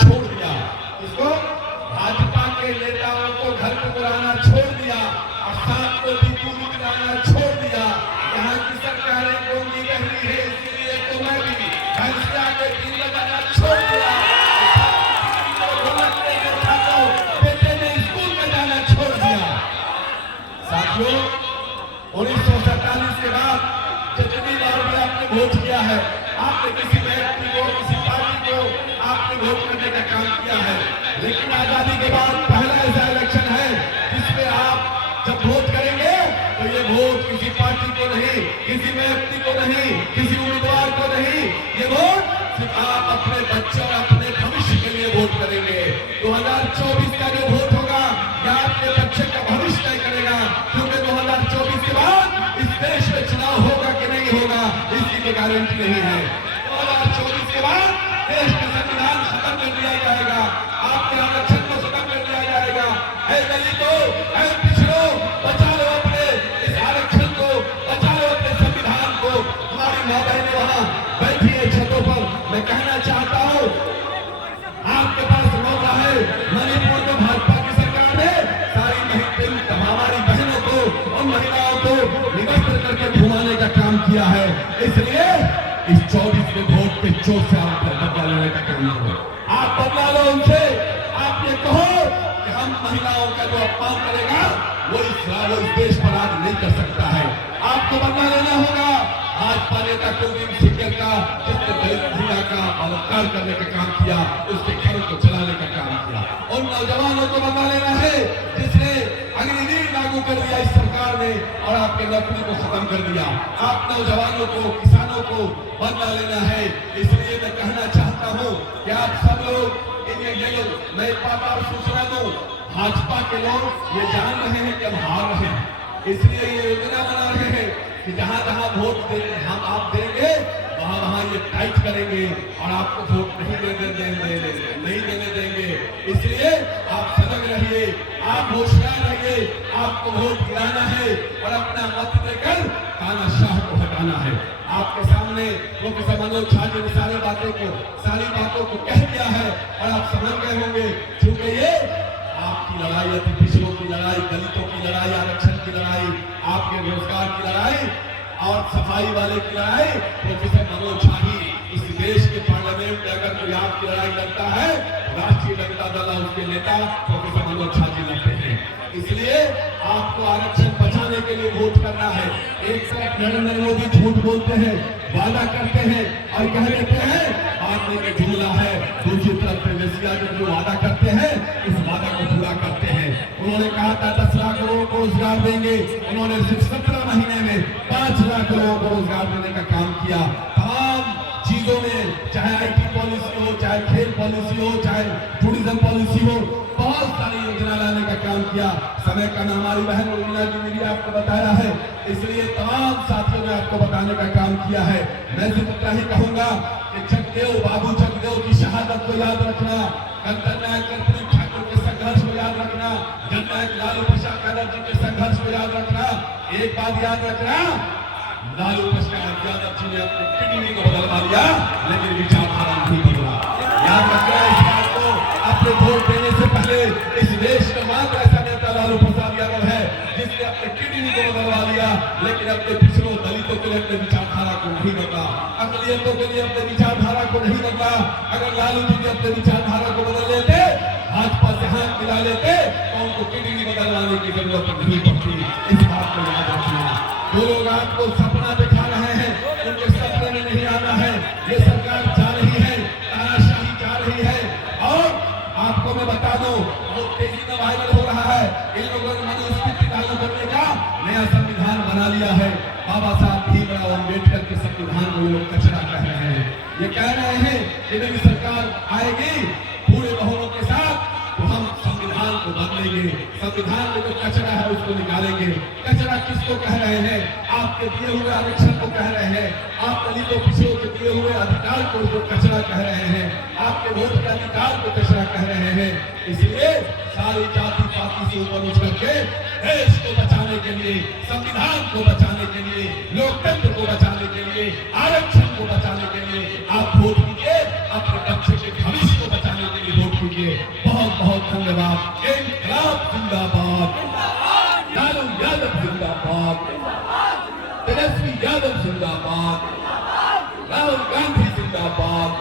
छोड़ दिया, उसको भाजपा के नेताओं को घर को बुलाना छोड़ दिया और साथ को भी पूरी बुलाना छोड़ दिया। यहाँ की सरकारें गोंगी बह रही है, इसलिए तो मैं भी फैसला के दिन लगाना छोड़ दिया। बेटे ने स्कूल में जाना छोड़ दिया। साथियों, 1947 के बाद जितनी बार भी आपने वोट किया है, आपने किसी व्यक्ति को, किसी पार्टी को आपने वोट करने का काम किया है, लेकिन आजादी के बाद पहला ऐसा इलेक्शन है जिसमें आप जब वोट करेंगे तो ये वोट किसी पार्टी को नहीं, किसी व्यक्ति को नहीं, किसी उम्मीदवार को नहीं, ये वोट सिर्फ आप अपने बच्चों और अपने भविष्य के लिए वोट करेंगे। 2024 का जो वोट होगा यह आपके बच्चे का भविष्य तय करेगा, क्योंकि 2024 के बाद इस देश में चुनाव होगा कि नहीं होगा इसकी कोई गारंटी नहीं है। 2024 के बाद देश का संविधान खत्म कर दिया जाएगा, आपके आरक्षण को खत्म कर दिया जाएगा। है दलितों, है पिछड़ों, बचा लो अपने इस आरक्षण को, बचा लो अपने संविधान को। हमारी माँ बहनें वहां बैठी है छतों पर। मैं कहना चाहता हूँ, आपके पास मौका है। मणिपुर में भाजपा की सरकार ने सारी हमारी बहनों को और महिलाओं को निवस्त्र करके घुमाने का काम किया है। इसलिए इस 24 के वोट के चोट से आप बदला लेने का काम करो। आप बदला लो उनसे, आप ये कहो कि हम महिलाओं का जो अपमान करेगा वो इस देश पर राज नहीं कर सकता है। आपको बदला लेना होगा। भाजपा नेता कुलदीप सिंह का जिसने दलित महिला का बलात्कार करने का काम किया, उसके घरों को चलाने का काम किया। उन नौजवानों को बदला लेना है जिसने अग्निवीर लागू कर दिया इस सरकार ने और आपके नौकरी को खत्म कर दिया। आप नौजवानों को, किसानों को बदला लेना है। इसलिए मैं कहना चाहता हूँ कि आप सब लोग मैं एक बात और सूचना दूं, भाजपा के लोग ये जान रहे हैं कि हम हार रहे हैं, इसलिए ये योजना बना रहे हैं कि जहां जहां वोट हम आप देंगे वहां वहां ये टाइट करेंगे और आपको वोट नहीं देने देंगे। इसलिए आप सजग रहिए, आप होशियार रहिए। आपको वोट गिराना है और अपना मत देकर तानाशाह को हटाना है। आपके सामने प्रोफेसर मनोज झा जी ने सारी बातों को कह दिया है और आप समझ गए होंगे। क्योंकि ये आपकी लड़ाई, अति पिछड़ों की लड़ाई, दलितों की लड़ाई, आरक्षण की लड़ाई, आपके रोजगार की लड़ाई और सफाई वाले की लड़ाई प्रोफेसर मनोज झा ही इस देश के पार्लियामेंट में अगर कोई आपकी लड़ाई लड़ता है, राष्ट्रीय जनता दल और उसके नेता प्रोफेसर मनोज झा जी लड़ते हैं। इसलिए आपको आरक्षण बचाने के लिए वोट करना है। एक तरफ नरेंद्र मोदी झूठ बोलते हैं, वादा करते हैं और कह देते हैं बाद में जुमला है। दूसरी तरफ तेजस्वी यादव जो वादा करते हैं इस वादा को पूरा करते हैं। उन्होंने कहा था 10 लाख लोगों को रोजगार देंगे, उन्होंने सिर्फ 17 महीने में 5 लाख लोगों को रोजगार देने का काम किया। तमाम चीजों में, चाहे IT पॉलिसी हो, चाहे खेल पॉलिसी हो, चाहे टूरिज्म पॉलिसी हो, बहुत सारी योजना लाने का काम किया। समय का नाम हमारी बहन उर्मिला जी ने भी आपको बताया है, इसलिए तमाम साथियों ने आपको बताने का काम किया है। मैं सिर्फ इतना ही कहूंगा कि जगदेव, बाबू जगदेव की शहादत को याद रखना, जननायक कर्पूरी ठाकुर के संघर्ष को याद रखना, जननायक लालू प्रसाद यादव जी के संघर्ष को याद रखना। एक बात याद रखना, लालू प्रसाद यादव जी ने अपनी किडनी को बदलवा दिया लेकिन विचारधारा नहीं बदला। याद रखना इस बात को। अपने वोट देने से पहले इस देश का मात्र ऐसा नेता लालू प्रसाद यादव है जिसने अपने किडनी को बदलवा लिया लेकिन अपने पिछड़ों, दलितों के लिए अपने विचारधारा को नहीं बदला, अकलियतों के लिए अपने विचारधारा को नहीं बदला। अगर लालू जी ने अपने विचारधारा को बदल लेते, भाजपा से हाथ मिला लेते तो उनको किडनी बदलवाने की जरूरत नहीं पड़ती। इस बात को याद रखना। जो लोग आपको सपना दिखा रहे हैं उनके सपने में नहीं आना है। ये सरकार जा रही है, तानाशाही जा रही है। और आपको मैं बता दूं, बहुत तेजी में वायरल हो रहा है, इन लोगों ने मनुस्मृति लागू करने का नया संविधान बना लिया है। बाबा साहब भीमराव अम्बेडकर के संविधान को ये लोग कचरा कह रहे हैं। ये कह रहे हैं कि मेरी सरकार आएगी पूरे बहुमत के साथ तो हम संविधान को बदलेंगे, संविधान में जो कचरा है उसको निकालेंगे। कचरा किसको कह रहे हैं? आपके दिए हुए आरक्षण को कह रहे हैं, आप दलितों पिछड़ों के दिए हुए अधिकार को जो कचरा कह रहे हैं, आपके वोट के अधिकार को कचरा कह रहे हैं। इसलिए सारी जाति पाति से ऊपर उठ करके देश को बचाने के लिए, संविधान को बचाने के लिए, लोकतंत्र को बचाने के लिए, आरक्षण को बचाने के लिए आप वोट कीजिए। अपने बच्चे के भविष्य को बचाने के लिए लिए बहुत बहुत धन्यवाद। इंकलाब जिंदाबाद, लालू यादव जिंदाबाद, तेजस्वी यादव जिंदाबाद, राहुल गांधी जिंदाबाद,